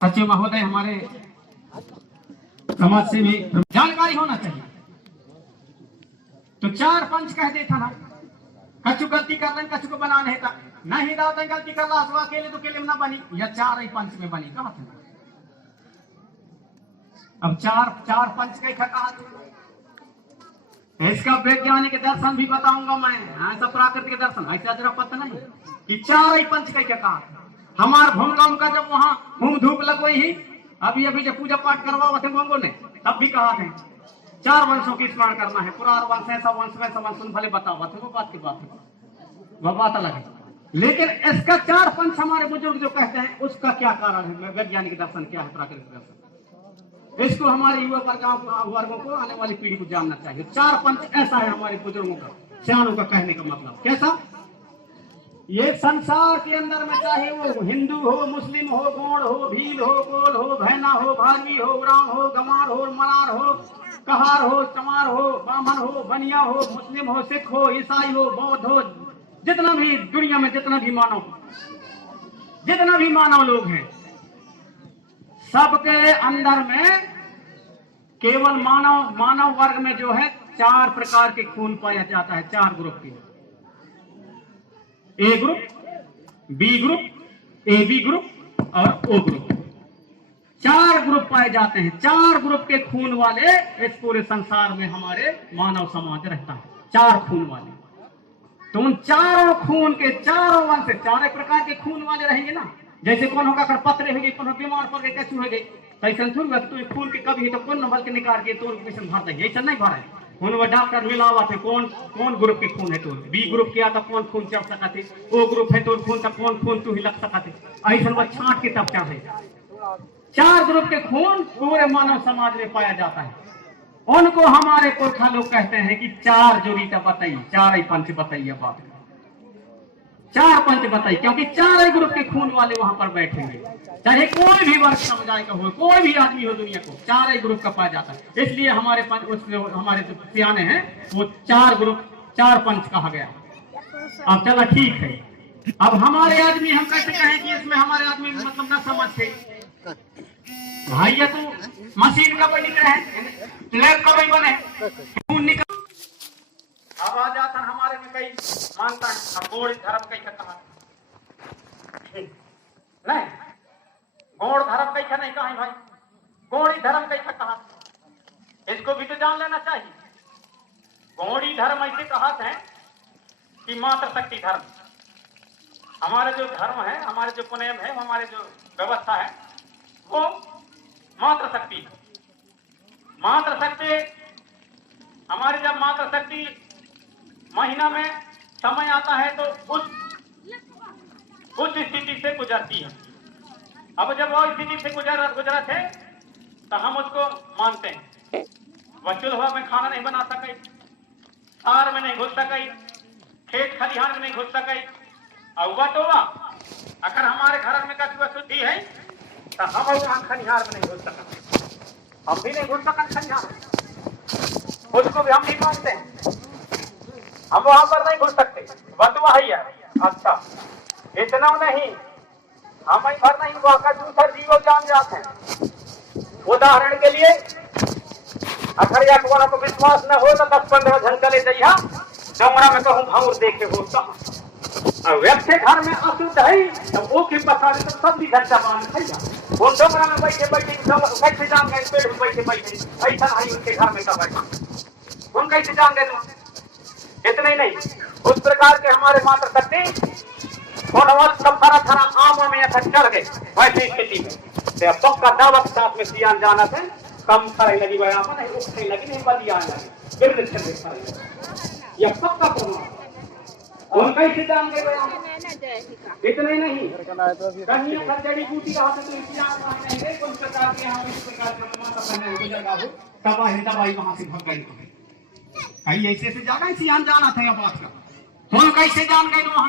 सचिव महोदय हमारे समाज से भी जानकारी होना चाहिए। तो चार पंच कह देता ना, कछु गलती कर रहे कछु को बना नहीं था, नहीं दादा गलती कर रहा तो अकेले तो केले में ना बनी, या चार ही पंच में बनी कहा था। अब चार पंच के कहा, इसका वैज्ञानिक दर्शन भी बताऊंगा मैं, ऐसा प्राकृतिक दर्शन ऐसा जरा पता नहीं कि चार ही पंच का क्या कहा। हमार भूमगांव का जब वहां धूम धूप लगवाई ही, अभी जब पूजा पाठ करवा थे मंगो ने, तब भी कहा थे चार वंशों की स्मरण करना है, पुराण वंश ऐसा वंश वैसा वंश, भले बताओ थे वो बात की बात है, वह बात अलग है। लेकिन इसका चार पंच हमारे बुजुर्ग जो कहते हैं उसका क्या कारण है, वैज्ञानिक दर्शन क्या है, प्राकृतिक दर्शन, इसको हमारे युवा वर्गों को, आने वाली पीढ़ी को जानना चाहिए। चार पंच ऐसा है हमारे बुजुर्गों का, सियानों का कहने का मतलब कैसा, ये संसार के अंदर में चाहे वो हिंदू हो, मुस्लिम हो, गौड़ हो, भील हो, गोल हो, भैना हो, भागी हो, उरांव हो, गमार हो, मरार हो, कहार हो, चमार हो, बामन हो, बनिया हो, मुस्लिम हो, सिख हो, ईसाई हो, बौद्ध हो, जितना भी दुनिया में जितना भी मानव लोग हैं, सबके अंदर में केवल मानव वर्ग में जो है चार प्रकार के खून पाया जाता है, चार ग्रुप के, A group, B group, A B group और ओ ग्रुप, चार ग्रुप पाए जाते हैं। चार ग्रुप के खून वाले इस पूरे संसार में हमारे मानव समाज रहता है, चार खून वाले। तो उन चारों खून के चारों वंश से चार प्रकार के खून वाले रहेंगे ना, जैसे कौन होगा कर पत्र हो गई, कौन बीमार पड़ गए, कैसे हो गई, ऐसा थोड़ी तो खून के कभी तो कौन नंबर के निकाल के तो भर देंगे, ऐसा नहीं भरा है। वो डॉक्टर मिलावा थे कौन ग्रुप के खून है, तो बी ग्रुप किया तो कौन खून चढ़ सका थे, ओ ग्रुप है तो खून तब कौन खून तू ही लग सका थे, ऐसा वो छांट के तब चढ़े। चार ग्रुप के खून पूरे मानव समाज में पाया जाता है। उनको हमारे पुरखा लोग कहते हैं कि चार जोड़ीटा बताइए, चार ही पंच बताइए, बात चार पंच बताइए, क्योंकि चार ही ग्रुप के खून वाले वहां पर बैठेंगे, चाहे कोई भी वर्ग समुदाय का हो, कोई भी आदमी हो दुनिया को, चार ही ग्रुप का पाया जाता है। इसलिए हमारे हमारे जो सियाने हैं वो चार ग्रुप चार पंच कहा गया। अब चला ठीक है, अब हमारे आदमी हम कैसे कहें कि इसमें हमारे आदमी मतलब ना समझ थे भाई, ये तो मशीन का बनी है, लैब का बनी बने खून निकल। अब आ जाता हमारे में कई मानता है गौड़ धर्म कई कहा नहीं, गौड़ धर्म कई नहीं कहा भाई, गौड़ी धर्म कई कहा, इसको भी तो जान लेना चाहिए। गौड़ी धर्म ऐसे कहा है कि मातृ शक्ति धर्म, हमारे जो धर्म है, हमारे जो पुनेम है, हमारे जो व्यवस्था है वो मातृ शक्ति, मातृ शक्ति हमारी जब मातृ शक्ति महीना में समय आता है तो उस स्थिति से गुजरती है। अब जब वो स्थिति से गुजरा थे तो हम उसको मानते हैं। वह चूल्हा में खाना नहीं बना सके, तार में नहीं घुस सके, खेत खलिहान में नहीं घुस सके, और वह तो अगर हमारे घर में कभी शुद्धि है तो हम वहां खलिहान में नहीं घुस सका, हम भी नहीं घुस सका खलिहान, उसको भी हम नहीं मानते हैं, हम वहां पर नहीं घुस सकते, बदवा है। अच्छा इतना नहीं, हम भर नहीं वहां का दूसर जीव जान जाते हैं। उदाहरण के लिए अगर या को विश्वास न हो तो 10-15 जन चले जाइए डोंगरा में कहूँ भावर देखे हो तो व्यक्ति घर में अशुद्ध है तो वो के पसारे तो सब भी घंटा बांध है, वो डोंगरा में बैठे कैसे जान गए, पेड़ में बैठे ऐसा है उनके घर में सब बैठा, उन कैसे जान गए। इतना ही नहीं, उस प्रकार के हमारे मात्र शक्ति आम में चढ़ गए वैसी स्थिति में पक्का दावत साथ में सियान जाना से कम खड़े लगी उठने लगी नहीं बदी आने लगी, यह पक्का प्रमाण। उन कैसे जान गए इतना ही नहीं, कहीं जड़ी बूटी रहा तो उस प्रकार के हम इस प्रकार दवाई वहां से भग गई, कहीं ऐसे से जाना सियान जाना था बात का, हम कैसे जान गए वहां।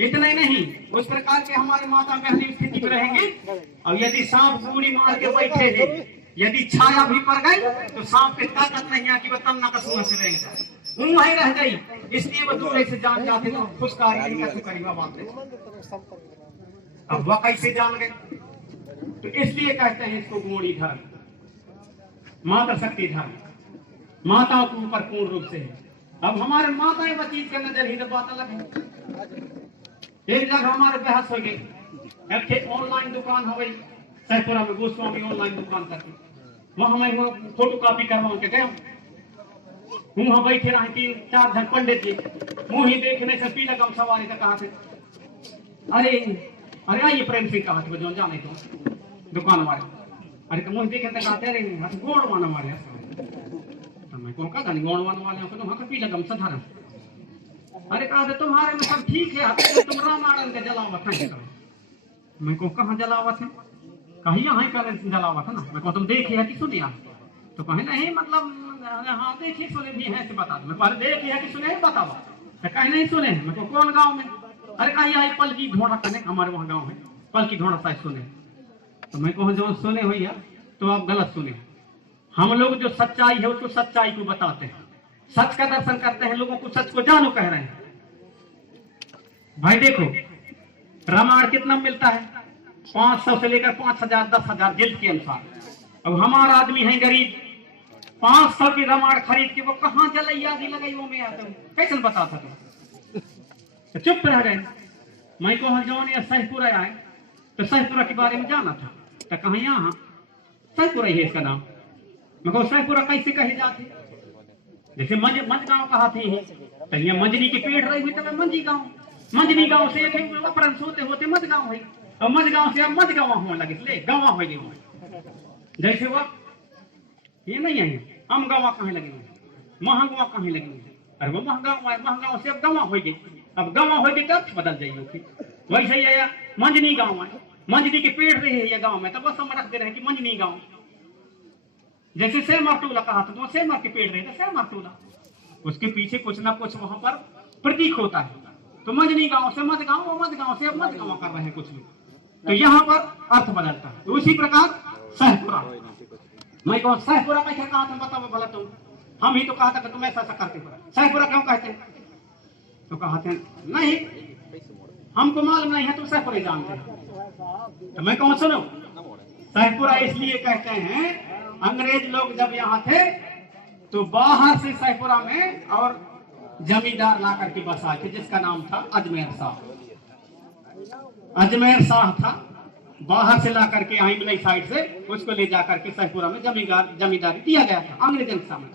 इतना ही नहीं, उस प्रकार के हमारी माता बहनी स्थिति में रहेंगे, और यदि सांप पूरी मार के बैठे हैं, यदि छाया भी पड़ गई तो सांप की ताकत नहीं है कि वह तमना कसूर से रहेगा, वहीं रह गई, इसलिए वो दूर से जान जाते तो खुशकारी बात है। अब वह कैसे जान गए, तो इसलिए कहते हैं इसको गौड़ी धर्म, माता शक्ति धर्म, माताओं के ऊपर पूर्ण रूप से है। अब हमारे माताएं बचीज का नजर ही तो बात अलग है। एक जगह हमारे बहस हो गई, एक ऑनलाइन दुकान हो गई सैपुरा में, गोस्वामी ऑनलाइन दुकान करके, वहां मैं फोटो कॉपी करवा के गया, वहां बैठे रहे 3-4 जन पंडित जी, मुंह ही देखने से पीला गम सवारी का कहा थे, अरे अरे आइए प्रेम सिंह कहा थे जो जाने तो दुकान वाले, अरे मुंह देखे तो कहते अरे गोड़ माना वाले, तो मैं कौन कहा गोड़ माना वाले को वहां का पीला गम साधारण, अरे कहा थे तुम्हारे में सब ठीक है, तुम रामायण के जलावत है, मैं को कहाँ जलावत है, कहीं यहाँ ही जलावत है ना, मैं को तुम देखे है कि सुनिया, तो कहे नहीं मतलब हाँ देखिए सुने भी है से बता दो, मैं पहले देखे है कि सुने बताओ, तो कहीं नहीं सुने, मैं को कौन गाँव में, अरे कहीं आई पल की ढोड़ा करने, हमारे वहाँ गाँव है पल की ढोड़ा शायद सुने, तो मैं कहूँ जो सुने हुई है तो आप गलत सुने, हम लोग जो सच्चाई है उसको सच्चाई को बताते हैं, सच का दर्शन करते हैं, लोगों को सच को जानो कह रहे हैं। भाई देखो रामायण कितना मिलता है, 500 से लेकर 5000 10,000 जिल्द के अनुसार। अब हमारा आदमी है गरीब, 500 की रामायण खरीद के वो कहाँ जलैया दी लगाई वो में आता हूँ, कैसे बता सके, तो चुप रह गए। मैं को जौन या सहपुरा आए तो सहपुरा के बारे में जाना था, तो कहा यहाँ सहपुरा ही है इसका नाम, मैं को सहपुरा कैसे कही जाती, जैसे मंज गांव कहा थी, तो यहाँ मंजनी की पेड़ रही हुई तो मंजी गांव, मंजनी गांव से अपरंश होते होते मज गांव हुई, और मज गांव से अब मज गांव होने लगे, इसलिए गांव हो गई, जैसे वह ये नहीं है हम गांव कहाँ लगे, महंगवा कहाँ लगे, अरे वो महंगाव से अब गांव हो गई, अब गांव हो गई तो बदल जाइए, वैसे ही आया मंजनी गांव है, मंजनी के पेड़ रहे हैं ये गांव में, तो बस हम रख दे रहे हैं कि मंजनी गांव, जैसे सेमर टोला कहा था तो सेमर के पेड़ रहे थे सेमर टोला, उसके पीछे कुछ ना कुछ वहां पर प्रतीक होता है, तो मंजनी गांव से मज गांव, मज गांव से अब मज गांव कर रहे हैं कुछ लोग, तो यहाँ पर अर्थ बदलता है। तो उसी प्रकार सहपुरा, मैं कौन सहपुरा कैसे कहा था बताओ भला तुम, हम ही तो कहा था कि तुम ऐसा करते हो, सहपुरा क्यों कहते हैं, तो कहते हैं नहीं हमको मालूम नहीं है, तुम सहपुरा जानते हैं, तो मैं कौन सुनो, सहपुरा इसलिए कहते हैं अंग्रेज लोग जब यहाँ थे तो बाहर से सहपुरा में और जमींदार ला करके बसाए थे, जिसका नाम था अजमेर शाह, अजमेर शाह था, बाहर से ला करके आइमलाई साइड से उसको ले जा करके सहपुरा में जमींदारी दिया गया था अंग्रेजों के सामने,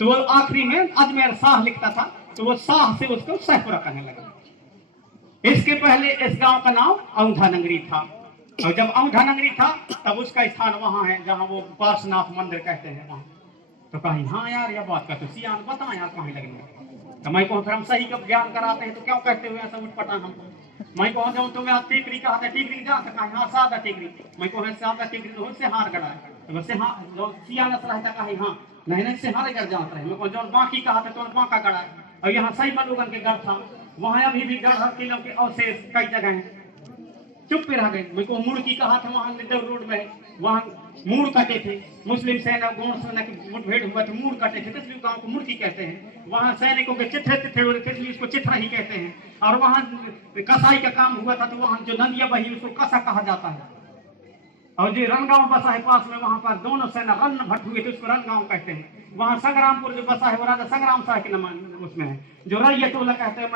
तो वो आखिरी में अजमेर शाह लिखता था, तो वो शाह से उसको सहपुरा कहने लगा। इसके पहले इस गांव का नाम औंधा नगरी था, और जब औंधा नगरी था तब उसका स्थान वहां है जहां वो पार्श्वनाथ मंदिर कहते हैं वहां, तो कहीं हाँ यार यह बात का तो सियान बता यार कहीं लगने, तो मैं कहूँ फिर हम सही का ज्ञान कराते हैं तो क्यों कहते हुए ऐसा उठपटा हमको, मैं कहूँ जब तुम्हें आप टिकरी कहा था टिकरी जा सका हाँ सादा टिकरी, मैं कहूँ सादा टिकरी तो उससे हार गड़ा है, तो वैसे हाँ जो सियानस रहता कहीं हाँ नहीं से हार गड़ जाता है, मैं कहूँ जो बाकी कहा था तो बांका गड़ा है, और यहाँ सही मलुगन के गढ़ था, वहां अभी भी गढ़ किलों के अवशेष कई जगह है, चुप पे रह गए। मैं को मुड़की कहा था वहां लिदर रोड में, वहां मूड़ कटे थे, मुस्लिम सेना गौड़ सेना की मुठभेड़ हुआ तो मूड़ कटे थे, इसलिए गांव को मुड़की कहते हैं, वहां सैनिकों के चिट्ठे चिट्ठे हो रहे थे इसलिए इसको चिट्ठा ही कहते हैं, और वहां कसाई का काम हुआ था तो वहां जो नदिया बही उसको कसा कहा जाता है, और जो रणगांव बसा है पास में वहां पर दोनों सेना रन भट्ट हुए थे उसको रणगांव कहते हैं, वहां संग्रामपुर जो बसा है वो राजा संग्राम शाह के नाम उसमें है, जो रैया टोला कहते हैं,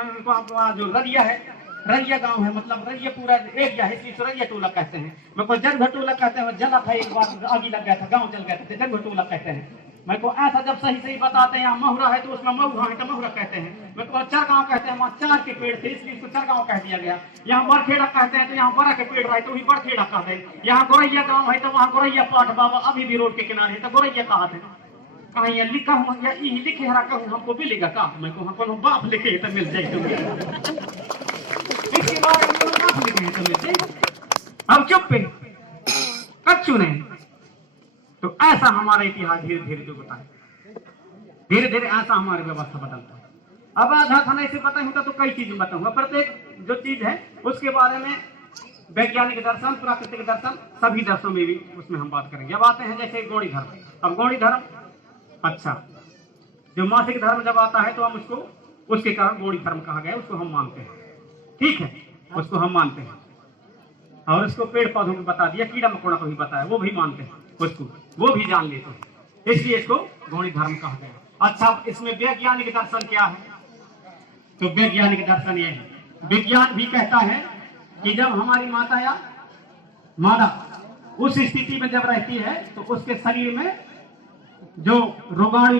जो रैया है रैया गांव है, मतलब रैया पूरा एरिया है इसलिए रैया टोला कहते हैं, मैं को जग टोला कहते हैं, जला था एक बार आगे लग गया था गांव जल गया था जग टोला कहते हैं, मैं को ऐसा जब सही सही बताते हैं यहाँ महुरा है तो उसमें महुरा है तो महुरा कहते हैं, मैं को चरगांव कहते हैं, वहाँ चार के पेड़ थे इसलिए इसको चरगांव कह दिया गया, यहाँ बरखेड़ा कहते हैं तो यहाँ बड़ा के पेड़ रहे तो वही बरखेड़ा कहते हैं, यहाँ गोरैया गाँव है तो वहाँ गोरैया पाठ बाबा अभी भी रोड के किनारे है तो गोरैया कहा थे, कहीं ये लिखा हुआ या लिखे हरा कहूँ हमको मिलेगा का, मैं को हमको बाप लिखे तो मिल जाए इसके बारे में बाप लिखे तो मिल जाए, अब चुप पे कब चुने, तो ऐसा हमारा इतिहास धीरे धीरे जो बताए, धीरे धीरे ऐसा हमारी व्यवस्था बदलता है। अब आधा खाना ऐसे बताऊंगा तो कई चीजें बताऊंगा, प्रत्येक जो चीज है उसके बारे में वैज्ञानिक दर्शन प्राकृतिक दर्शन सभी दर्शनों में भी उसमें हम बात करेंगे। अब आते हैं जैसे गौड़ी धर्म, अब गौड़ी धर्म अच्छा जो मासिक धर्म जब आता है तो हम उसको उसके कारण गौड़ी धर्म कहा गया उसको हम मानते हैं, ठीक है उसको हम मानते हैं। और उसको पेड़ पौधों को बता दिया, कीड़ा मकोड़ा को भी बताया, वो भी मानते हैं उसको, वो भी जान लेते हैं, इसलिए इसको गौणी धर्म कहा गया। अच्छा, इसमें वैज्ञानिक दर्शन क्या है? तो वैज्ञानिक दर्शन ये है, विज्ञान भी कहता है कि जब हमारी माता या मादा उस स्थिति में जब रहती है तो उसके शरीर में जो रोगाणु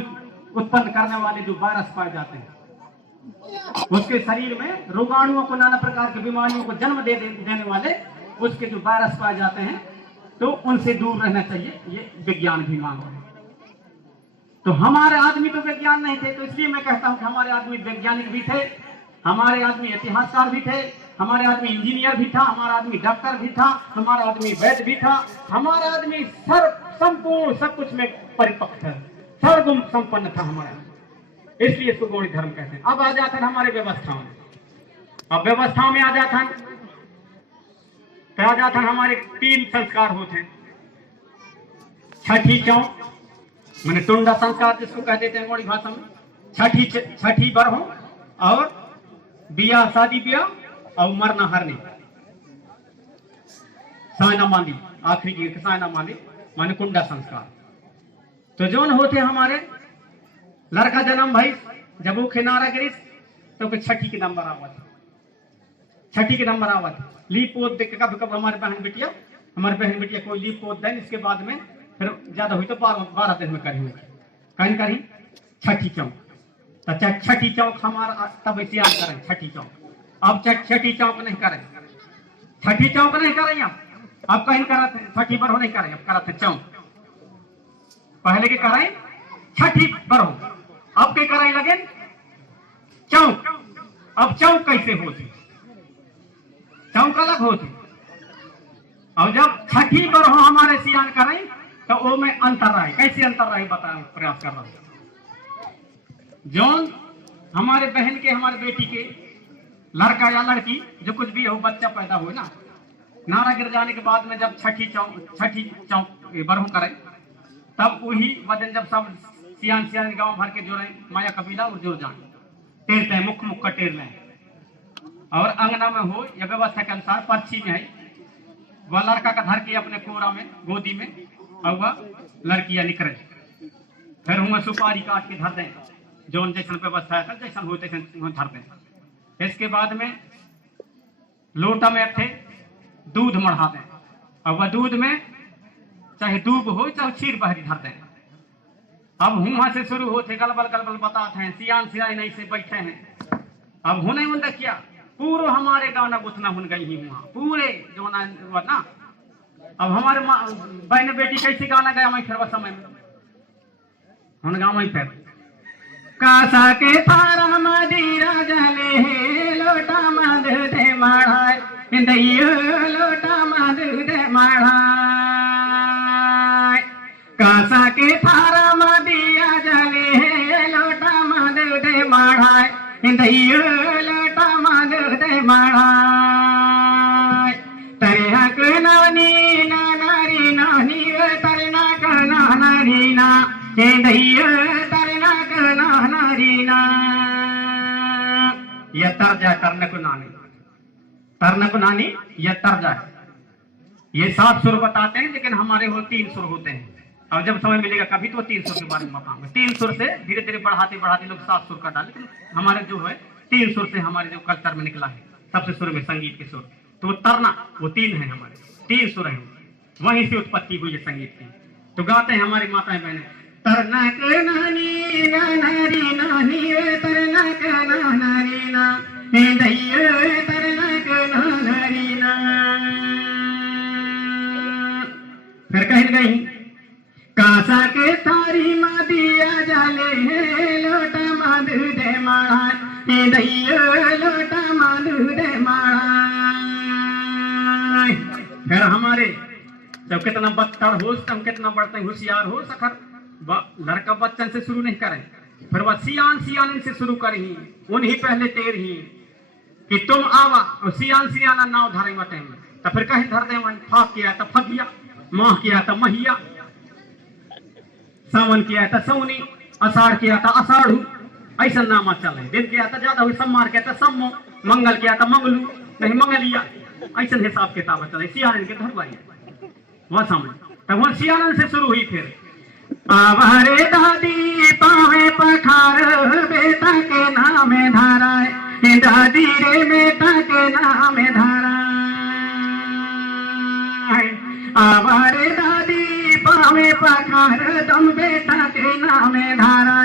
उत्पन्न करने वाले जो वायरस पाए जाते हैं, उसके शरीर में रोगाणुओं को, नाना प्रकार की बीमारियों को जन्म देने वाले उसके जो वायरस पाए जाते हैं, तो उनसे दूर रहना चाहिए, ये विज्ञान भी मांग रहे हैं। तो हमारे आदमी तो विज्ञान नहीं थे, तो इसलिए मैं कहता हूं कि हमारे आदमी वैज्ञानिक भी थे, हमारे आदमी इतिहासकार भी थे, हमारे आदमी इंजीनियर भी था, हमारा आदमी डॉक्टर भी था, हमारा आदमी वैद्य भी था, हमारा आदमी संपूर्ण सब कुछ में परिपक्व है, सर्वगुण संपन्न था हमारा, इसलिए इसको गौणी धर्म कहते हैं। अब आ जाता है हमारे व्यवस्थाओं में, अब व्यवस्थाओं में आ जाता है तो आ जाता है हमारे 3 संस्कार होते हैं, छठी चौक मैंने टुंडा संस्कार जिसको कह देते हैं गौड़ी भाषा में, छठी बरहो और बिया शादी ब्याह और मरना हरने, सायना मांदी, आखिरी गिर सायना मांदी माने कुंडा संस्कार। तो जोन होते हमारे लड़का जन्म भाई जब वो खिनारा गिरी तो छठी के नंबर आवत, छठी के नंबर आवत, लीप पोत देख कब कब हमारे बहन बेटिया कोई लीप पोत दें, इसके बाद में फिर ज्यादा हुई तो 12 दिन में करी कहीं कहीं छठी चौक, तो छठी चौक हमारा तब ऐसे याद करें छठी चौक। अब छठी चौक नहीं करें, छठी चौक नहीं करें, अब कहीं करा थे छठी बरहो नहीं करें, अब करा थे चौक, पहले के कराए छठी बरहो, अब के कराए लगे चौक। अब चौक कैसे होती, चौक अलग होती, और जब छठी बरहो हमारे सियान करें तो वो में अंतर रहे, कैसे अंतर रहे बताने प्रयास कर रहा हूं। जौन हमारे बहन के, हमारे बेटी के लड़का या लड़की जो कुछ भी हो, बच्चा पैदा हो ना, नारा गिर जाने के बाद में जब छठी चौक बरहो करे, तब वही वजन जब सब सियान गांव भर के जोड़े, माया कबीला और जोड़ जाए, टेरते हैं, मुख का टेर लें, और अंगना में हो या व्यवस्था के अनुसार पर्ची में है, वह लड़का का धर के अपने कोरा में गोदी में, और वह लड़कियां निकले, फिर हम सुपारी काट के धर दें, जौन जैसन व्यवस्था है जैसन हो तैसन धर दें। इसके बाद में लोटा में थे दूध मढ़ा दें, और वह दूध में चाहे दूब हो चाहे क्षीर बहरी धर दें। अब हुआ से शुरू होते गलबल गलबल बताते हैं, सियान नहीं से बैठे हैं, अब होने उन देखिया पूरा हमारे गाना गुथना हुन गई ही हुआ पूरे जो ना। अब हमारे बहन बेटी कैसे गाना गया मैं फिर समय में हुन गाँव में फिर कासा के थारा मदीरा जले लोटा मध दे माढ़ाय इंदियो लोटा मध दे माढ़ाय, कासा के थारा मदीरा जले लोटा मध दे माढ़ाय इंदियो लोटा मध दे माढ़ाय, तरहक नानी ना नारी नानी तरना कना नारी ना इंदियो तरना कना नारी ना। यह तर्जा करने को नानी, तरन को नानी, यह तर्जा है। ये 7 सुर बताते हैं, लेकिन हमारे वो 3 सुर होते हैं। और जब समय मिलेगा कभी तो 3 सुर के बारे में बताऊंगा। 3 सुर से धीरे धीरे बढ़ाते बढ़ाते लोग 7 सुर का डाले, लेकिन हमारे जो है 3 सुर से हमारे जो कल्चर में निकला है सबसे सुर में संगीत के सुर, तो वो तरना वो 3 है, हमारे 3 सुर है, वहीं से उत्पत्ति हुई है संगीत की। तो गाते हैं हमारी माताएं बहनें, तरना के नानी ना नारी नानी तरना के ना नारी ना इंदियो तरना के ना नारी ना। फिर कहीं गई कासा के थारी मदिया जले लोटा मधु दे माढ़ाय इंदियो लोटा मधु दे माढ़ाय। फिर हमारे जब कितना बत्तर हो तब कितना बढ़ते होशियार हो सखर, लड़का बच्चन से शुरू नहीं करें, फिर वह सियान से शुरू करी, उन्हीं पहले तेर ही कि तुम आवा, और सियाना नाव धरे मटे में, तो फिर कहीं धर दे, वहीं फाक किया तो फगिया, माह किया तो महिया, सावन किया तो सौनी, अषाढ़ किया तो अषाढ़ू, ऐसा नामा चले। दिन किया तो ज्यादा हुई, सम्मार किया तो सम्मो, मंगल किया तो मंगलू नहीं मंगलिया, ऐसा हिसाब किताब चले सियान के धरवाई वह समझ तब वो सियान से शुरू हुई फिर आवारे दादी पावे पखार बेटा के नाम धारा दादी रे बेटा के नाम धारा आवारे दादी पावे पखार तुम बेटा के नाम धारा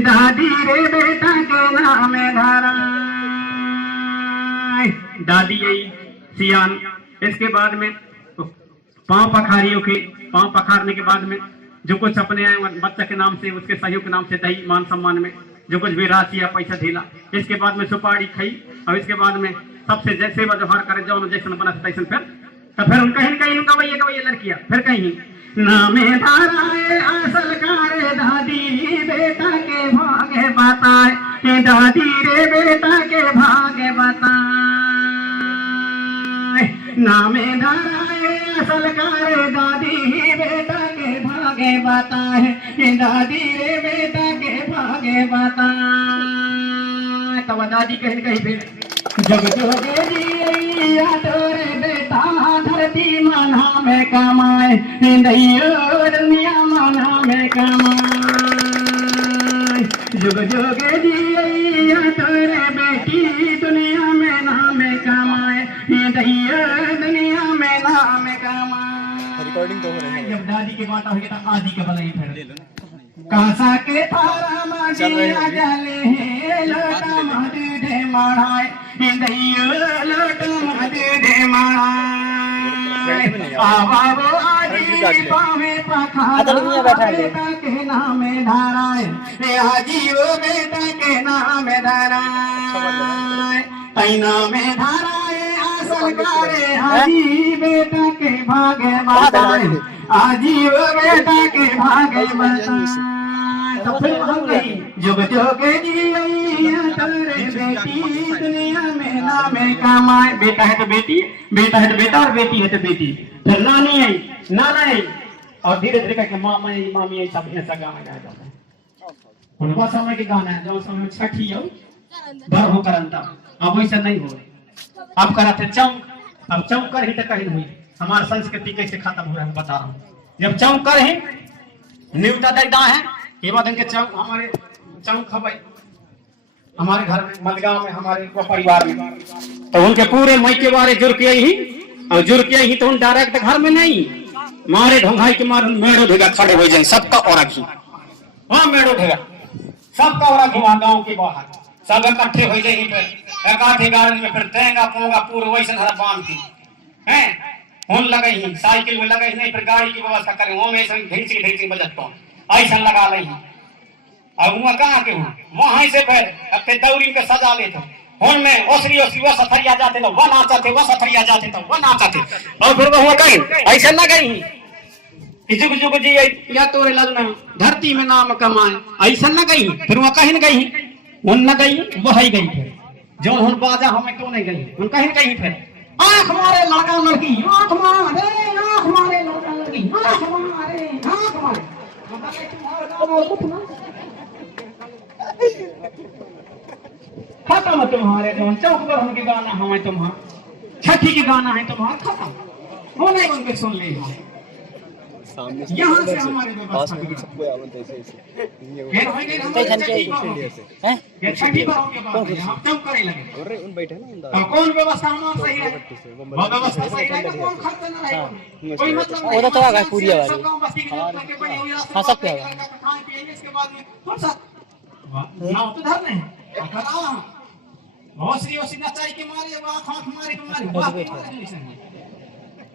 दादी रे बेटा के नाम धारा दादी यही सियान। इसके बाद में पांव पखारियों के पांव पखारने के बाद में जो कुछ अपने बच्चे के नाम से उसके सहयोग के नाम से दही मान सम्मान में जो कुछ भी राशि या पैसा ढीला। इसके बाद में सुपारी खाई और इसके बाद में सबसे जैसे व्यवहार करे जो जैसे बना तैसन फिर तो फिर कहीं कहीं गवैया लड़कियां फिर कहीं नामे धाराए असल कारे दादी बेटा के भागे बताए दादी रे बेटा के भागे बताए नामे धाराए असल कारे दादी बेटा के भागे बताए दादी रे बेटा के भागे बताए। तब दादी कहीं कहीं फिर जग जोगे दिया तोरे बेटा धरती मना में कमाए दुनिया मना में कमाए जुग जोगे दिया तोरे बेटी दुनिया में नाम कमाए दुनिया में नाम कमाए। रिकॉर्डिंग तो हो रही है। जब दादी की बात होगी तो आदि के भले फिर कासा के थारा माजिया जले लोटा मधु दे मढ़ाए लोटा मधु दे मढ़ाए आवावो आजी पावे पखारा बेटा के नाम धाराए आजी वो बेटा के नाम धाराए तैना में धाराए असल कारे आजी बेटा के भागे बताए आजी वो बेटा के भागे बताए। तो फिर हम गई जुग जोगे जिया तोरे बेटी दुनिया में नाम कमाए। बेटा है तो बेटी बेटा है तो बेटा और बेटी है तो बेटी फिर नानी आई नाना आई और धीरे धीरे करके मामा आई मामी आई सब ऐसा गाना गाया जाता है। उनका समय के गाना है जो समय छठी हो भर हो करंता अब वैसा नहीं हो अब करा थे चौक अब चौक कर ही तो कहीं हुई। हमारी संस्कृति कैसे खत्म हो रहा है बता रहा हूँ। जब चौक कर ही न्यूता दर्दा है ये बात इनके चौक हमारे चौक खबाई हमारे घर में मलगांव में हमारे परिवार में तो उनके पूरे मई के बारे जुड़ के ही और जुड़ के ही तो उन डायरेक्ट घर में नहीं मारे ढोंगाई के मारे मेड़ो ढेगा खड़े हो जाए सबका और रखी वहाँ मेड़ो ढेगा सबका और रखी वहाँ गाँव के बाहर सब इकट्ठे हो जाए फिर इकट्ठे गाड़ी में फिर देंगा पोगा पूरे वैसे हरा बांधती है फोन लगे ही साइकिल में लगे ही नहीं फिर गाड़ी की व्यवस्था करें वो में ढींची बजट पाऊँ ऐसा लगा ली और वहाँ कहाँ के हूँ वहीं से फिर अपने दौरी के सजा लेते फोन में ओसरी ओसरी वो सथरिया जाते तो वो नाचते वो सथरिया जाते तो वो नाचते और फिर वो कहीं ऐसा न गई जुग जुग जी या तोरे लगना धरती में नाम कमाए ऐसा न गई फिर वो कहीं न गई उन न गई वो ही गई फिर जो हुन बाजा हमें क्यों नहीं गई उन कहीं गई फिर आँख मारे लड़का लड़की आँख मारे लड़का लड़की आँख मारे खत्म तुम्हारे चौक पर उनके गाना हमें तुम्हारा छठी के गाना है तुम्हारा खत्म वो नहीं उनके सुन ले यहाँ से हमारे व्यवस्था छठी पर होंगे हम चौक करे लगे कौन व्यवस्था हमारा सही है वो व्यवस्था सही है कौन खर्च न रहे कोई मतलब वो तो आगा पूरी वाली हां सब पे इसके बाद में कौन सा ना तो धर नहीं कराओ बहुत सी ओसी नचाई के मारे वाह आंख मारे के मारे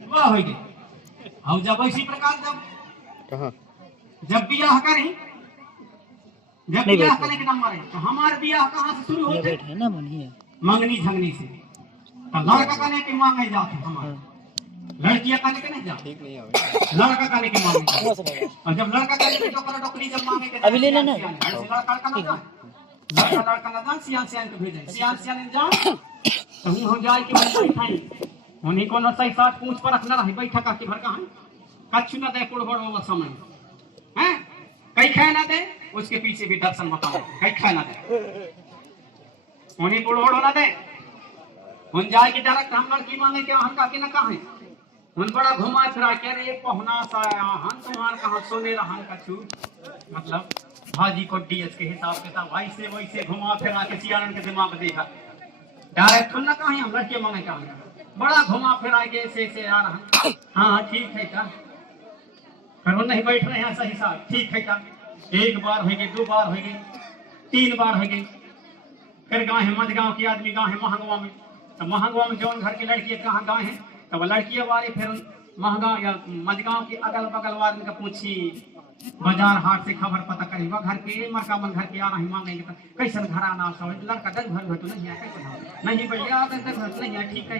वाह हो गई और जब इसी प्रकार जब बियाह करें जब बियाह करने के नाम मारे तो हमारे बियाह कहाँ से शुरू होते है ना मंगनी झंगनी से तो लड़का करने के मांगे जाते हमारे लड़कियां करने के नहीं जाते ठीक नहीं है लड़का करने के मांगे और जब लड़का करने के टोकरा टोकरी जब मांगे के अभी ले लेना लड़का ना जान सियान सियान को भेजे सियान जान तो हम हो जाए कि हम बैठाई उन्हीं को न सही साथ पूछ पर रखना रही बैठा का के भर का कछु न दे कुड़बड़ होगा समय हैं कई खाए ना दे उसके पीछे भी दर्शन बताओ कई खाए ना दे उन्हीं कुड़बड़ होना दे उन जाए की डायरेक्ट हम लड़की मांगे क्या हम का ना कहा है उन बड़ा घुमा फिरा के अरे पहुना सा हम तुम्हार कहाँ सोने रहन का छू मतलब भाजी को डीएस के हिसाब के साथ वैसे वैसे घुमा फिरा के सियारन के दिमाग देखा डायरेक्ट ना कहा हम लड़के मांगे क्या बड़ा घुमा फिरा के ऐसे आ रहा हाँ ठीक है का फिर वो नहीं बैठ रहे हैं सही साथ ठीक है का एक बार हो गई 2 बार हो गई 3 बार हो गई फिर गाँव है मझगांव के आदमी गाँव है महंगवा में तो महंगवा में जौन घर की लड़की कहाँ गाँव है तो वह लड़की वाले फिर महंगा या मझगांव के अगल बगल वाले का पूछी बाजार हाट से खबर पता करी वह घर के मरका मन घर के आ रही मांगेंगे तो कैसन घर आना सब लड़का दस घर तो नहीं है कैसे नहीं भैया दस घर नहीं है ठीक है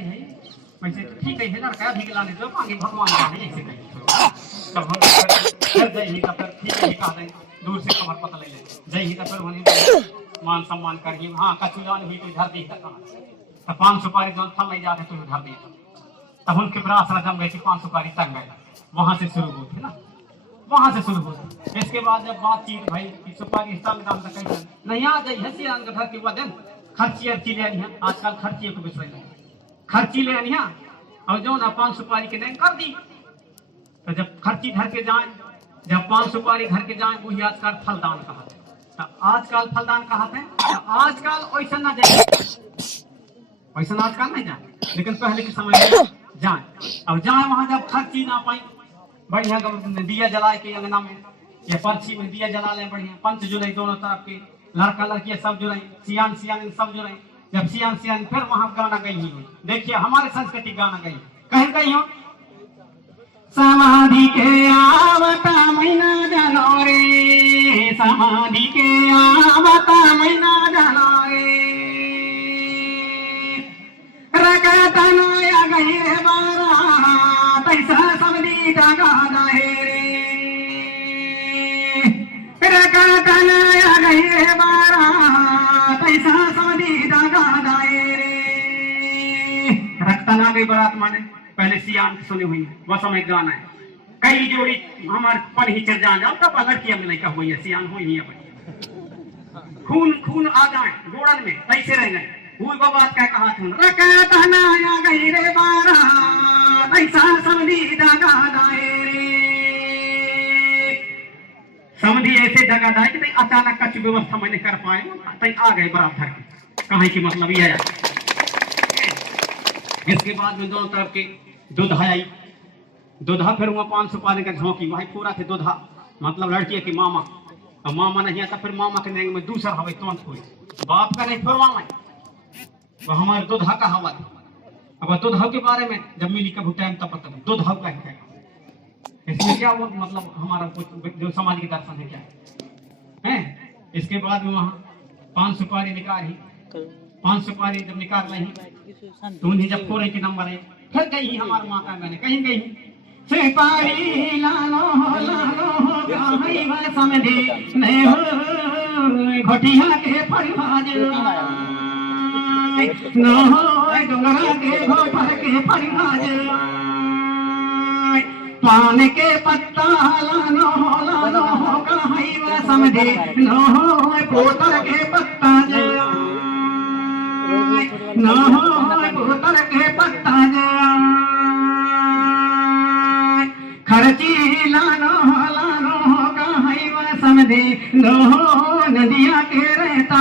वैसे ठीक है लड़का भी लाने दो मांगे भगवान जाने ऐसे कहीं तब हम फिर जय ही फिर ठीक है कहा दूर से खबर पता ले जय ही फिर होने मान सम्मान करिए हाँ कचू जान हुई तो धर दी तो 5 सुपारी जो थल नहीं जाते तो धर दी तब उनके ब्रास रजम गई थी 5 सुपारी तक गए वहां से शुरू हुई थी ना वहां से शुरू हुई इसके बाद जब बातचीत भाई कि सुपारी स्थान दाम तक कहीं नहीं आ जाइए हंसी आन के घर के बाद खर्ची अर्ची ले आनी है आजकल खर्ची को विषय नहीं खर्ची ले आनी है और जो ना 5 सुपारी के नहीं कर दी तो जब खर्ची घर के जाए जब 5 सुपारी घर के जाए वही आजकल फलदान कहा तो आजकल फलदान कहा थे तो आजकल वैसा ना जाए वैसा आजकल नहीं जाए लेकिन पहले के समय में जाए अब जाए वहां जब खर्ची ना पाई बढ़िया दिया जलाए के अंगना में या पर्ची में दिया जला ले बढ़िया पंच जुड़े दोनों तरफ के लड़का लड़की सब जुड़े सियान सियान सब जुड़े जब सियान सियान फिर वहां गाना गई हुई देखिए हमारे संस्कृति गाना गई कहीं गई हो समाधि के आवता महीना जानो रे समाधि के आवता महीना जानो रे रकतनाया गई रे बारा पैसा समझी जगा दाए रे रकतनाया गई रे बारा पैसा समझी जगा दाए रे रकतना गई बारात माने पहले सियान सुनी हुई है वह समय गाना है कई जोड़ी हमारे पल ही चल जाओ तब लड़कियां मिले क्या हुई है सियान हुई है खून खून आ जाए गोड़न में कैसे रह गए वो बात क्या कहा था रकतनाया गई रे बारा पैसा समझी जगा दाए रे समझी ऐसे जगा दाए कि अचानक कच्ची व्यवस्था मैंने कर पाए तई आ गए बरात घर के कहीं की मतलब यह है इसके बाद में दोनों तरफ के दुधा आई दुधा फिर वहाँ 5 सुपारी का झोंकी वही पूरा थे दुधा मतलब लड़की के मामा और मामा नहीं आता फिर मामा के नेंग में दूसरा हवे तो कोई बाप का नहीं फिर मामा वो हमारे दुधा का हवा था अब दुधा के बारे में जब मिली कभी टाइम तब पता दुधा का ही इसमें क्या वो मतलब हमारा कुछ जो समाज के दर्शन है क्या है इसके बाद में वहाँ 5 सुपारी निकाली 5 सुपारी जब निकाल रही तो उन्हें जब फोड़े के नंबर है फिर गई हमारे माता मैंने कहीं गई सुपारी लालो कहीं वह समझे नहीं हो घटिया के परिवाज न हो डोंगरा के घोटर के परिवाज पान के पत्ता लालो कहीं वह समझे न हो पोतर के पत्ता न हो पोतर के पत्ता खर्ची लानो कहीं वह समझे न हो नदिया के रहता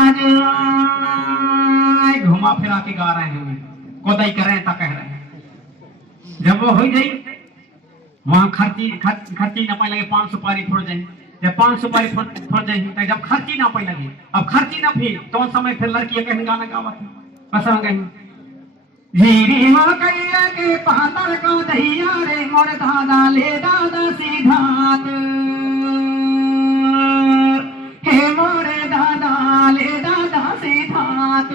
घुमा फिरा के गा रहे हैं कोदाई कर रहे हैं कह रहे हैं जब वो हो गई वहां खर्ची न पाए लगे 5 सुपारी फोड़ जाए जब 5 सुपारी फोड़ जाए तो जब खर्ची ना पाए लगे अब खर्ची ना फिर तो समय फिर लड़की कहीं गाना गावा पसंद गई झीरी मकैया के पातर को दैया रे मोर दादा ले दादा सीधात हे मोरे दादा ले दादा सीधात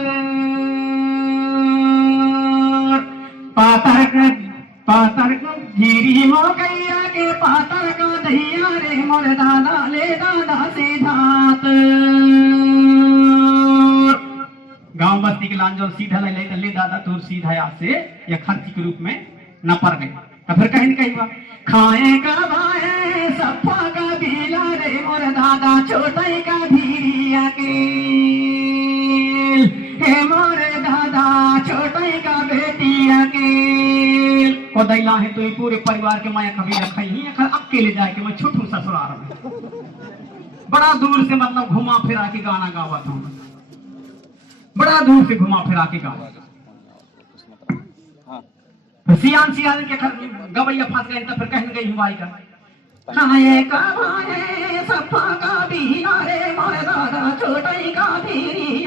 पातर को झीरी मकैया के पातर को दैया रे मोर दादा ले दादा सीधात गांव बस्ती के लांजो सीधा ले दादा दूर सीधा यहाँ से या खर्ची के रूप में न पड़ गए तो फिर कहीं कहीं हुआ खाए का भाए सफा का भीला रे मोर दादा छोटे का भीरिया के हे मोर दादा छोटे का बदैला है तो ये पूरे परिवार के माया कभी रखा ही अकेले जाए कि मैं छुटू ससुराल में। बड़ा दूर से मतलब घुमा फिरा के गाना गावा था, बड़ा दूर से घुमा फिरा के गावा। सियान सियान के गवैया फंस गए तो फिर कहने गई हुआ का खाए का भाए सफा का भी नारे मारे दादा छोटे का भी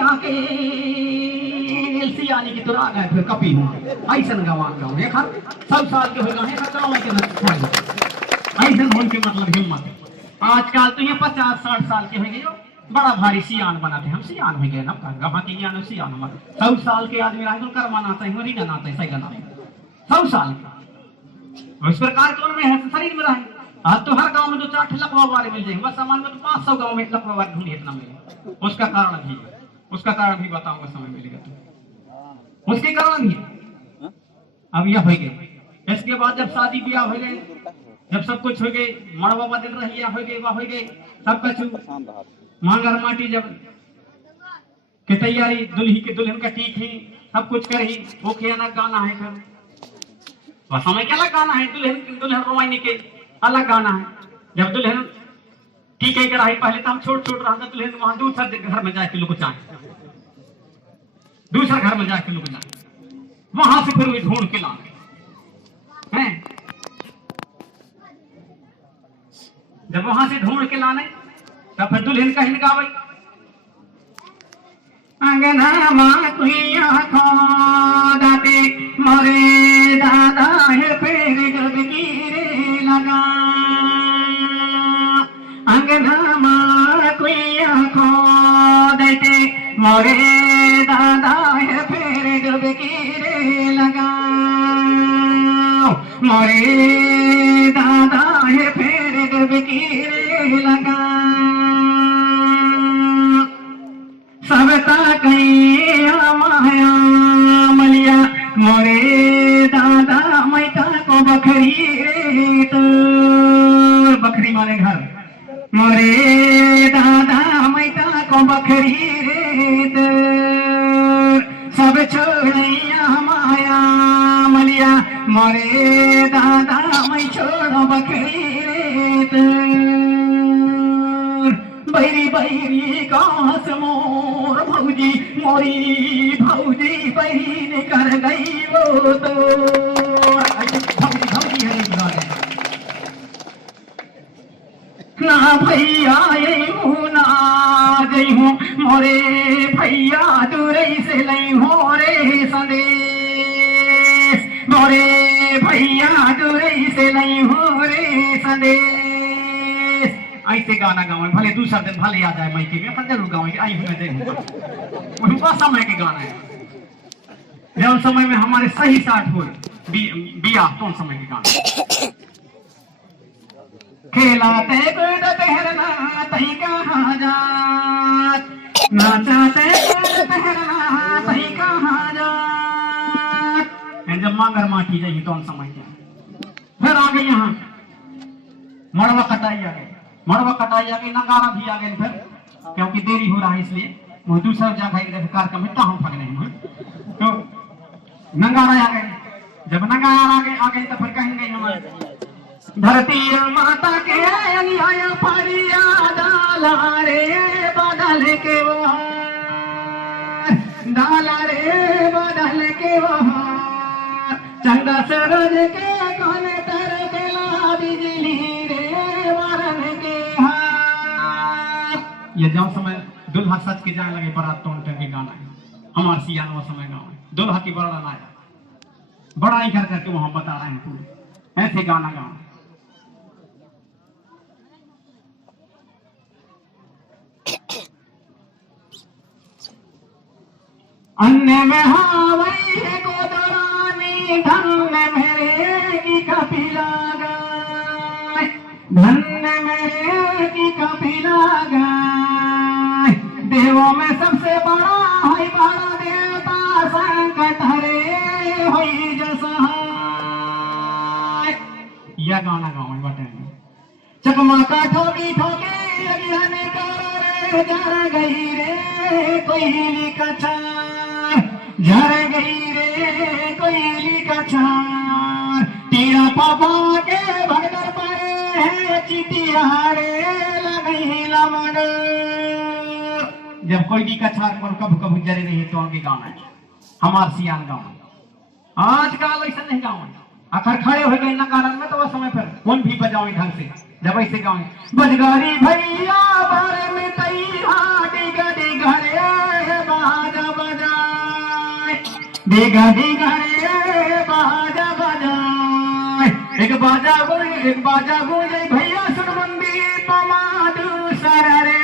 आके सियानी की तुरा गए फिर कपी हूँ ऐसा गवान गाँव देखा 100 साल के हो गए गाँव के ऐसा होने के मतलब हिम्मत है। आजकल तो ये 50-60 साल के हो गए बड़ा भारी सियान बनाते हम सियान हो गए ना गवा के ज्ञान सियान हमारे 100 साल के आदमी रहे तो कर मनाते हैं मरी बनाते हैं सही गनाते 100 साल का इस प्रकार कौन में है शरीर में रहे। आज तो हर गांव में 2-4 लकवा वाले मिल जाएंगे, बस सामान में तो 500 गांव में लकवा वाले ढूंढिए इतना मिले। उसका कारण भी बताऊंगा समय मिलेगा तो उसके कारण भी अब यह हो गए। इसके बाद जब शादी ब्याह हो गए, जब सब कुछ हो गए, मड़वा बदल रही हो गए, वह हो गए सब कुछ मांगर माटी जब के तैयारी दुल्हन का टीक है सब कुछ करी ओके अलग गाना है फिर वह समय के अलग गाना है। दुल्हन रोमानी के अलग गाना है। जब दुल्हन टीके कराई पहले तो हम छोट रहा था, दुल्हन वहां दूसरा घर में जाके लुक जाए, दूसरा घर में जाके लुक जाए, वहां से फिर ढूंढ के लाने हैं। जब वहां से ढूंढ के लाने तब फिर दुल्हन कहीं गावे अंगना मां कुइया खोदाते मोरे दादा है पेड़ गब गिरे लगा। अंगना मां कुइया खोदाते मोरे दादा है पेड़ गब गिरे लगा। मोरे दादा है पेड़ गब गिरे लगा। सबता कैया माया मलिया मोरे दादा मैका को बकरी रे तो बकरी माने घर मोरे दादा मैका को बकरी रे तो सब छोड़ैया माया मलिया मोरे दादा मैं छोड़ो बकरी रे तो बैरी बैरी कास मोर भौजी मोरी भौजी बहन कर गई वो तो भौजी है ना भैया ना गई हूँ मोरे भैया दूरे से लई हो रे संदेश मोरे भैया दूरे से लई हो रे संदेश। ऐसे गाना गावे भले दूसरा दिन भले आ जाए मायके में पर जरूर गावेंगे आई हुए देखो वह समय के गाना है। जब समय में हमारे सही साथ हो बिया कौन समय के गाना खेलाते कूदते हरना तही कहाँ जात नाचते कूदते हरना तही कहाँ जात। जब मांगर माटी जाएगी कौन समय के फिर आ गई यहाँ मड़वा कटाई आ गई, मड़वा कटाई आ गई, नगारा भी आ गए फिर क्योंकि देरी हो रहा है इसलिए वो दूसरा जगह कार्यक्रम में हम फग रहे हैं तो नगारा आ गए। जब नगारा आ गए तो फिर कहेंगे हमारे धरती माता के आया परिया डाला रे बदल के डाला रे बदल के चंदा सरोज के कौन तर चला बिजली रे मारन के ये जब समय दुल्हा सच के जाने लगे बारात तो के गाना है हमारे सियानवा समय गाँव है दुल्हा की बड़ा आया बड़ा ही कर करके वहां बता रहे हैं पूरे ऐसे गाना गाँव अन्य में हावई है गोदरानी धन्य मेरे की कपिला गाय धन्य मेरे की कपिला गाय देवों में सबसे बड़ा है बड़ा देवता संकट हरे होई जसहाय। यह गाना गाँव बताएंगे चकमाका ठोकी ठोकी अगियाने कार जर गई रे कोयली का छार झर गई रे कोयली का छार पीड़ा पापा के भगदर पारे है चितिहारे लगे लमन। जब कोई भी कछार पर कभी कभी जरे नहीं तो आगे गाना है हमार सियान गाँव। आजकल ऐसा नहीं गाँव अखर खड़े हो गए नगारा में तो वह समय पर कौन भी बजाओ ढंग से। जब ऐसे गाँव बजगारी भैया बारे में तैया डिगा डिगा रे बाजा बजाए डिगा डिगा रे बाजा बजाए। एक बाजा गूंजे भैया सुन मंदी पमादू सारा रे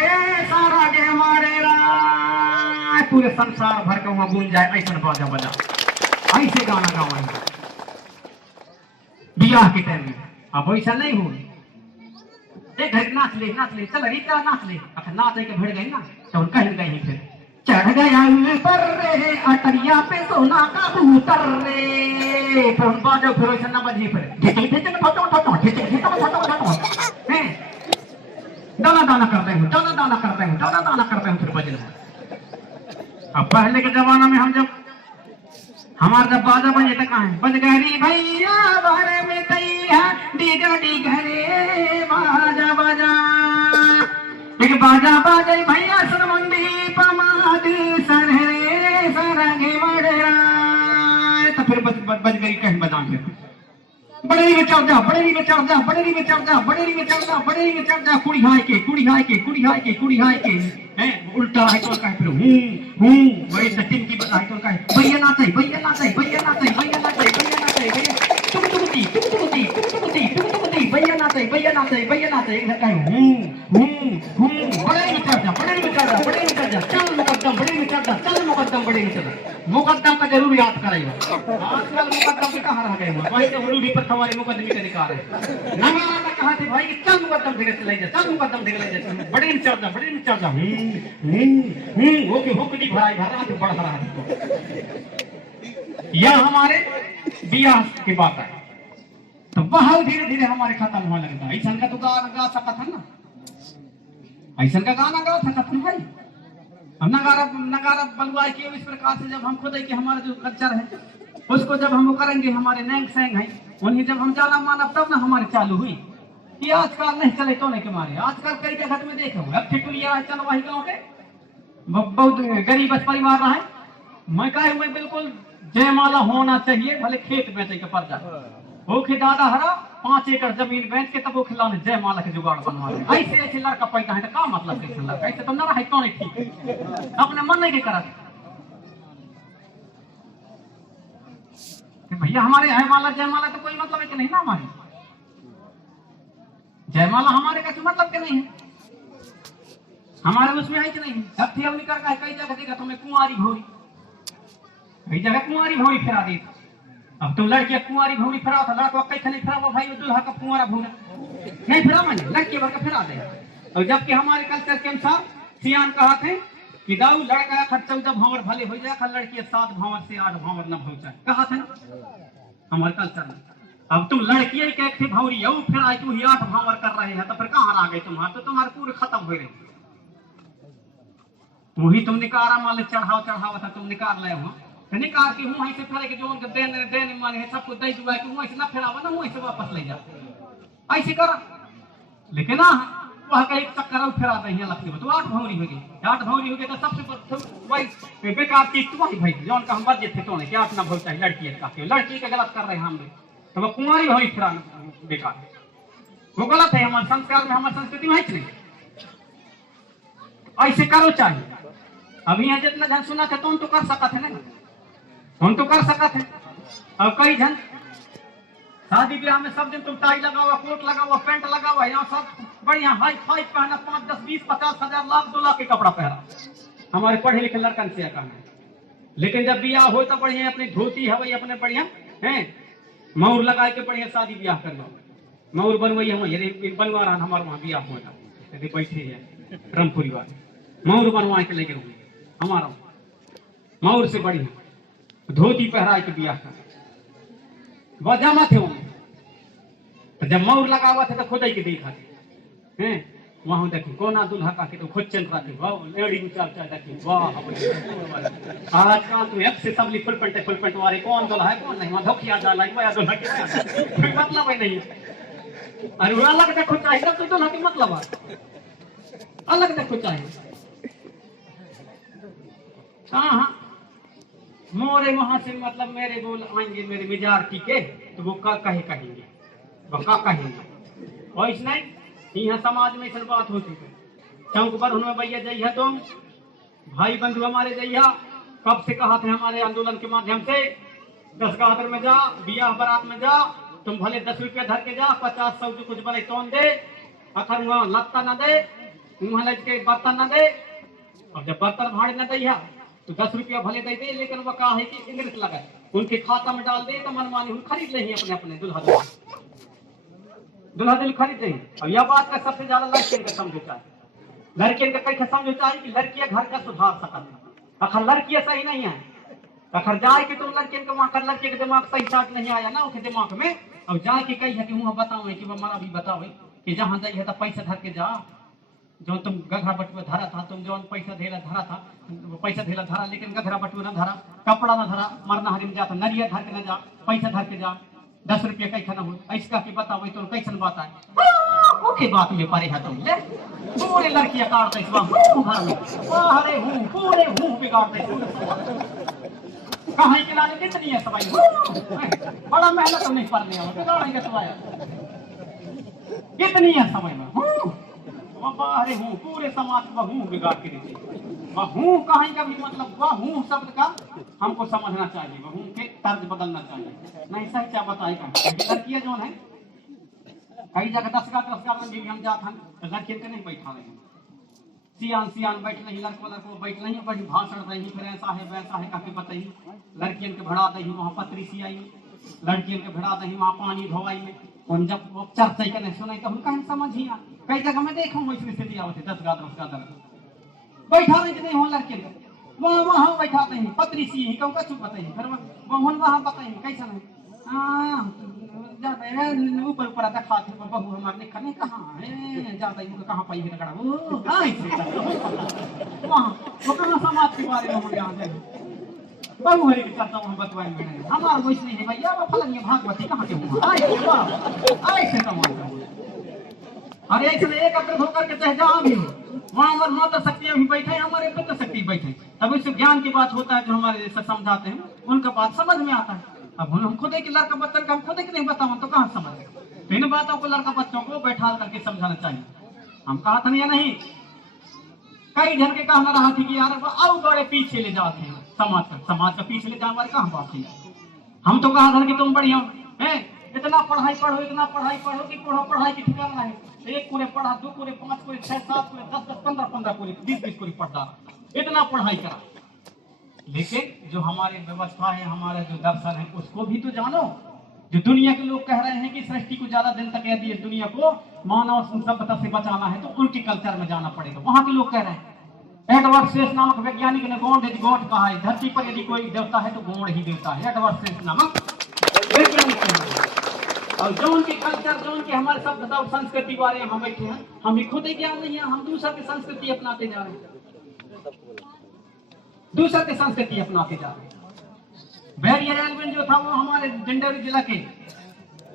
सारा के मारे राय। पूरे संसार भर का वहाँ गूंज जाए ऐसा बाजा बजा ऐसे गाना गाँव बियाह के टाइम में। अब वैसा नहीं हो एक घड़ी नाच ले चल रीता नाच ले। अगर नाच के भिड़ गई ना तो कहीं गई फिर चढ़ गया ऊपर रे अटरिया पे सोना का कबूतर रे। फिर बाजो फिर वैसा ना बजी फिर दाना करते हैं फिर बजना। अब पहले के जमाना में हम जब हमारा जब बाजा बजे तो कहाँ है बजगारी भैया बारे में तैया डिगा डिगा रे बाजा बजा। एक बाजा बाजे भैया सुन मंदी पमादी सरहरे सरगे मडरा। तो फिर बज गई कहीं बजा फिर बड़ेरी में चढ़ जा कुड़ी हाय के हैं उल्टा है तो कहे फिर वही सटिंग की बताई तो कहे भैया नाचे भैया नाचे कहे बड़े में चढ़ जा चल मुकद्दम बड़े में चढ़ मुकद्दम का जरूर याद करेगा। आजकल मुकद्दम कहाँ रह गए वही तो उल्लू भी पर हमारे मुकदमे का निकाल है नगारा कहा थे भाई चल मुकद्दम ढेर चले जा बड़े में चढ़ जा ओके होकड़ी भराई भरा तो बड़ा भरा यह हमारे बियाह की बात है। तो वह धीरे धीरे हमारे खत्म होने लगता है। ऐसा का तो गाना गा सकता था ना ऐसा का गाना गा सकता था भाई। हम नगारा बलवाए के इस प्रकार से जब हम खुद कि हमारा जो कल्चर है उसको जब हम करेंगे हमारे नैंग सैंग है उन्हें जब हम जाना मानब तब ना हमारे चालू हुई। कि आजकल नहीं चले तो नहीं के मारे आजकल कई जगह में देखे हुए अब ठिठुरिया चल वही गाँव के बहुत गरीब परिवार रहा है। मैं कहे हुए बिल्कुल जयमाला होना चाहिए भले खेत बेचे के पड़ जाए ओके दादा हरा 5 एकड़ जमीन बेच के तब वो खिलाने जयमाला के जुगाड़ बनवा ले। ऐसे लड़का पैदा है तो क्या मतलब है लड़का ऐसे तो न रहा तो नहीं ठीक अपने मन नहीं के करा भैया हमारे जयमाला तो कोई मतलब है कि नहीं ना हमारे जयमाला हमारे का मतलब के नहीं है हमारे उसमें है कि नहीं सब थी हमने कर कई जगह देखा तुम्हें कुंवारी भौरी कई जगह कुंवारी भौरी फिरा दी। अब तुम लड़की कुंवारी भौरी फिरा था लड़का कैसे नहीं फिरा भाई दुल्हा का कुंवारा भौरा नहीं फिरा मैंने लड़की भर का फिरा दे। और जबकि हमारे कल्चर के अनुसार सियान कहा थे कि दाऊ लड़का खर्च 14 भावर भले हो जाए लड़की 7 भावर से 8 भावर न हो जाए कहा था ना हमारे कल्चर में। अब तुम लड़की के थे भौरी फिर आई तू 8 भावर कर रहे हैं तो फिर कहाँ आ गए तुम्हारे तो तुम्हारे पूरे खत्म हो रहे वही तुम निकारा मान चढ़ावा था तुम निकाल रहे हो तो निकाल के हूँ से फिर के जो उनके देने माने है सबको दे दुआ के वहीं से ना फिरावा ना वहीं से वापस ले जा ऐसे करा। लेकिन ना वह का एक चक्कर फिरा दे लगती है तो 8 भौरी हो गई 8 भौरी हो गई तो सबसे वही बेकार चीज तो वही भाई जो हम बजे थे तो नहीं क्या अपना भौर चाहिए लड़की के गलत कर रहे हैं हम तो वह कुंवारी भौरी फिरा बेकार वो गलत है। हमारे संस्कार में हमारी संस्कृति में है कि नहीं ऐसे करो चाहिए। अभी यहाँ जितना जन सुना थे तुम तो कर सकते है ना हम तो कर सकते हैं। और कई जन शादी ब्याह में सब दिन तुम टाई लगा हुआ कोट लगा हुआ पैंट लगा हुआ यहाँ सब बढ़िया हाई फाई पहना 5, 10, 20, 50 हजार लाख 2 लाख के कपड़ा पहना हमारे पढ़े लिखे लड़कन से कहना। लेकिन जब ब्याह हो तो बढ़िया अपनी धोती हवाई अपने बढ़िया है मऊर लगा के बढ़िया शादी ब्याह कर लो मऊर बनवाई हम बनवा रहा हमारे वहाँ ब्याह हुआ बैठे है रामपुरी वाले मऊर बनवा के लेके हमारा मऊर से बढ़िया धोती पहरा के ब्याह कर वजह मत है तो जब मऊर लगा हुआ था तो खुद ही के देखा थे वहां देखी कोना दुल्हा का के तो खुद चल रहा थे वाह लेडी उचार चार देखी वाह आज का तो एक से सबली फुल पेंट वाले कौन दुल्हा है कौन नहीं वहां धोखिया जा लाई वह दुल्हा के मतलब ही नहीं है। अरे वो अलग देखो चाहिए तब तो दुल्हा के मतलब है अलग देखो चाहिए। हाँ मोरे वहां से मतलब मेरे बोल आएंगे मेरे मिजाज टीके तो वो का कहेंगे वो का कहेंगे और इसने यहाँ समाज में इस बात होती है चौक पर उन्होंने भैया जइया तुम भाई बंधु हमारे जइया कब से कहा थे हमारे आंदोलन के माध्यम से 10 गादर में जा बियाह बारात में जा तुम भले 10 रुपया धर के जा 50-100 जो कुछ बड़े तोन दे अखर वहाँ लत्ता न दे वहाँ लग के बर्तन न दे और जब बर्तन भाड़े न दैया तो 10 रुपया भले दे दे लेकिन वो कहा है कि इंग्लिश लगाए उनके खाता में डाल दे तो मनमानी खरीद ले अपने अपने दुल्हा दिल खरीद ले। और यह बात का सबसे ज्यादा लड़कियों का समझौता है लड़कियों का कैसे समझौता है कि लड़कियां घर का सुधार सकता है अखर लड़कियां सही नहीं है अखर जाए कि तुम लड़कियों के वहां लड़के के दिमाग सही साथ नहीं आया ना उसके दिमाग में और जाए कि कही है कि वहां बताओ कि वो हमारा भी बताओ कि जहां जाइए तो पैसा धर के जा जो तुम गघरा बटुआ धरा था तुम जो पैसा धेला धरा था वो पैसा धेला धरा लेकिन गघरा बटुआ न धरा कपड़ा न धरा मरना हरी में जाता नरिया धर के न जा पैसा धर के जा 10 रुपया कैसा न हो ऐसा के बताओ तो कैसन बात है ओके बात में परे है तुम ले पूरे लड़कियां काटते इस घर में अरे हूं पूरे हूं बिगाड़ते कहां के लाने कितनी है सवाई बड़ा मेहनत नहीं कर लिया बिगाड़ेंगे सवाई कितनी है समय में अरे हूँ पूरे समाज का हूँ बिगाड़ के देते हूँ कहीं का भी मतलब वह हूँ शब्द का हमको समझना चाहिए वह हूँ के तर्ज बदलना चाहिए नहीं सही क्या बताएगा लड़कियां जो है कई जगह 10 का में भी हम जाते हैं तो लड़कियों के नहीं बैठा रहे सियान बैठ नहीं लड़को बैठ नहीं बड़ी भाषण रही फिर ऐसा है वैसा है काफी बताइए लड़कियों के भड़ा दही वहाँ पत्री सियाई लड़कियों के भड़ा दही वहाँ पानी धोवाई में उन जब वो चर्चा करने सुनाई तो उनका समझ ही आ कई जगह में देखा हूँ इसमें स्थिति आवत 10 गादर बैठा रहे नहीं हो लड़के वहाँ बैठाते हैं पत्री सी ही कहूँ कछु बताइए फिर वहाँ बताइए कैसा नहीं ऊपर ऊपर दिखाते बहू हमारे लिखा नहीं कहाँ है ज्यादा कहाँ पाई रगड़ा वहाँ वो कहाँ समाज के बारे में जानते हैं बहु हरी की चर्चा वहाँ बतवाएंगे हमारा वैसे नहीं है भैया वो फलन भागवती कहाँ के हुआ ऐसे समाज अरे ऐसे एक अग्र होकर के चाहे जहाँ भी हो वहाँ हमारे माता शक्तियाँ भी बैठे हमारे पुत्र शक्ति बैठे तब इससे ज्ञान की बात होता है जो हमारे जैसे समझाते हैं उनका बात समझ में आता है। अब हम खुद एक लड़का बच्चन का हम खुद एक नहीं बताओ तो कहाँ समझ तो इन बातों को लड़का बच्चों को बैठा करके समझाना चाहिए। हम कहा था या नहीं कई जन के कहना रहा थी कि यार अब बड़े पीछे ले जाते हैं समाज का पीछे ले जाने वाले कहाँ बात है। हम तो कहा था कि तुम बढ़िया है इतना पढ़ाई पढ़ो कि पढ़ाई की ठिकाना है 1 कोरे पढ़ा 2 कोरे 5 कोरे 6 7 कोरे 10 15 कोरे 20 कोरे पढ़ा इतना पढ़ाई करा लेकिन जो हमारे व्यवस्था है हमारा जो दर्शन है उसको भी तो जानो। जो दुनिया के लोग कह रहे हैं कि सृष्टि को ज्यादा दिन तक यदि इस दुनिया को मानव सभ्यता से बचाना है तो उनके कल्चर में जाना पड़ेगा। वहां के लोग कह रहे हैं एडवर्ड शेष नामक वैज्ञानिक ने गॉड इज गॉड कहा है धरती पर यदि कोई देवता है तो गॉड ही देवता है एडवर्ड शेष नामक वैज्ञानिक। और जो उनके कल्चर जो उनके हमारे सभ्यता और संस्कृति बारे में हम बैठे हैं हमें खुद ही ज्ञान नहीं है हम दूसरे की संस्कृति अपनाते जा रहे हैं दूसरे की संस्कृति अपनाते जा रहे हैं। बैरियर एल्विन जो था वो हमारे डिंडोरी जिला के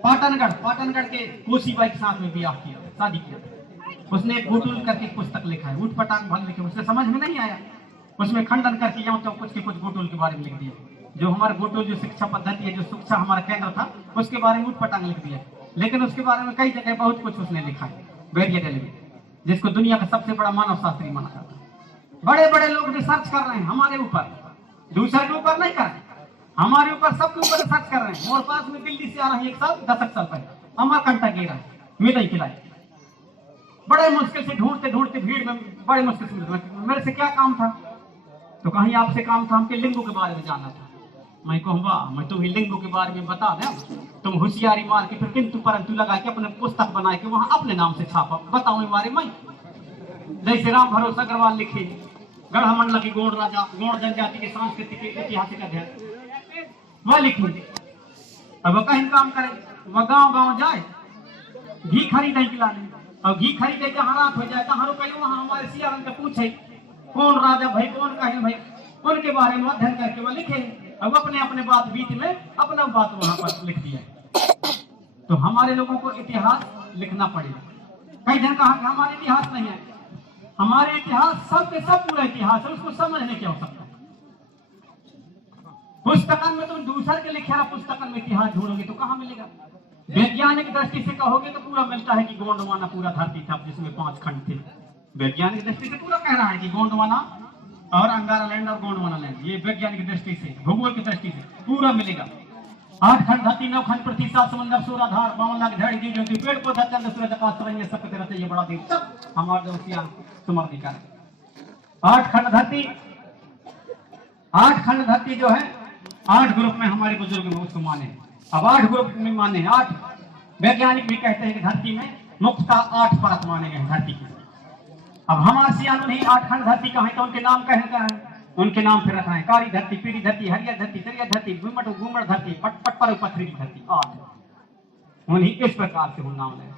पाटनगढ़ के कोसीबाई के साथ में ब्याह किया शादी किया। उसने एक गुटुल करके पुस्तक लिखा है उठ पटांग भल लिखे उससे समझ में नहीं आया उसमें खंडन करके यहाँ तो कुछ गुटुल के बारे में लिख दिया जो हमारे गुटुल जो शिक्षा पद्धति है जो शिक्षा हमारा केंद्र था उसके बारे में उठ पटांग लिख दिया। लेकिन उसके बारे में कई जगह बहुत कुछ उसने लिखा है बैरियर एल्विन जिसको दुनिया का सबसे बड़ा मानव शास्त्री माना जाता है। बड़े बड़े लोग रिसर्च कर रहे हैं हमारे ऊपर दूसरे के ऊपर नहीं कर रहे हमारे ऊपर सबके ऊपर रिसर्च कर रहे हैं। मोर पास में दिल्ली से आ रहे हैं 1 साल 10 साल पहले हमारा कंटा गिरा मिला ही खिलाई बड़े मुश्किल से ढूंढते भीड़ में बड़े मुश्किल से मेरे से क्या काम था तो कहीं आपसे काम था हमके लिंगों के बारे में जानना था। मैं कहूँगा मैं तुम्हें लिंगों के बारे में बता दें तुम होशियारी मार के फिर किंतु परंतु लगा के अपने पुस्तक बना के वहां अपने नाम से छापा बताओ हमारे मैं जैसे राम भरोसा अग्रवाल लिखे गढ़मंडला की गौड़ राजा गौड़ जनजाति के सांस्कृतिक ऐतिहासिक अध्ययन वह लिखेंगे। अब वह कहीं काम करे वह गांव जाए घी खरीद खिलाने और घी खरीदे जहाँ रात हो जाए कहाँ रुके वहाँ हमारे सियारन के पूछे कौन राजा भाई कौन कहे भाई, उनके बारे में अध्ययन करके वो लिखे। अब अपने अपने बात बीच में अपना बात वहां पर लिख दिया। तो हमारे लोगों को इतिहास लिखना पड़ेगा। कई जन कहा कि हमारे इतिहास नहीं है, हमारे इतिहास सब के सब पूरा इतिहास है, उसको समझने की आवश्यकता है। पुस्तकन में तुम दूसर के लिखे पुस्तकन में इतिहास ढूंढोगे तो कहाँ मिलेगा। वैज्ञानिक दृष्टि से कहोगे तो पूरा मिलता है कि गोंडवाना पूरा धरती था जिसमें 5 खंड थे। वैज्ञानिक दृष्टि से पूरा कह रहा है कि गोंडवाना और अंगारा लैंड और गोंडवाना लैंड, ये वैज्ञानिक दृष्टि से भूगोल की दृष्टि से पूरा मिलेगा। 8 खंड धरती, 9 खंड पृथ्वी, 7 समुद्र, 16 धार, 52 लाख झाड़ी जीव जंतु, पेड़ पौधा, चंद्र सूरज आकाश तरंगे सब के रहते, ये बड़ा देव सब हमारे दोस्तियां सुमरनी का 8 खंड धरती। 8 खंड धरती जो है 8 ग्रुप में हमारे बुजुर्ग में उसको माने। अब 8 ग्रुप में माने 8 वैज्ञानिक भी कहते हैं कि धरती में मुख्यतः 8 परत माने गए धरती के। अब हमारे सियान नहीं 8 खंड धरती का है तो उनके नाम कहता है, उनके नाम फिर रखना है कारी धरती, पीरी धरती, हरियर धरती, तरिया धरती, घूमट घूमड़ धरती, पटपर पथरी की धरती। 8 उन्हीं इस प्रकार से नाम है।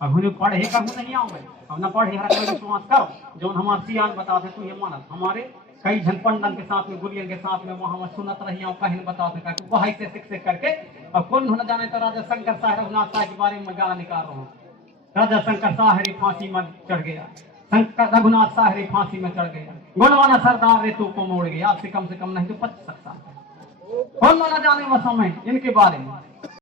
अब उन्हें पढ़े का नहीं आओगे, अब न पढ़े हर कोई विश्वास करो जो हमारे सियान बताते तो ये मानत। हमारे कई जन पंडन के साथ में गुलियन के साथ में वहां सुनत रही हूँ कहीं बताते वही से शिक्षक करके। अब कौन न जाने तो राजा शंकर शाह रघुनाथ शाह के बारे में गाना निकाल रहा हूँ। राजा शंकर शाहरी फांसी में चढ़ गया, शंकर रघुनाथ शाहरी फांसी में चढ़ गया, गोंडवाना सरदार ऋतु को मोड़ गया। आज से कम नहीं तो 25 साल कौन न जाने वो समय इनके बारे में।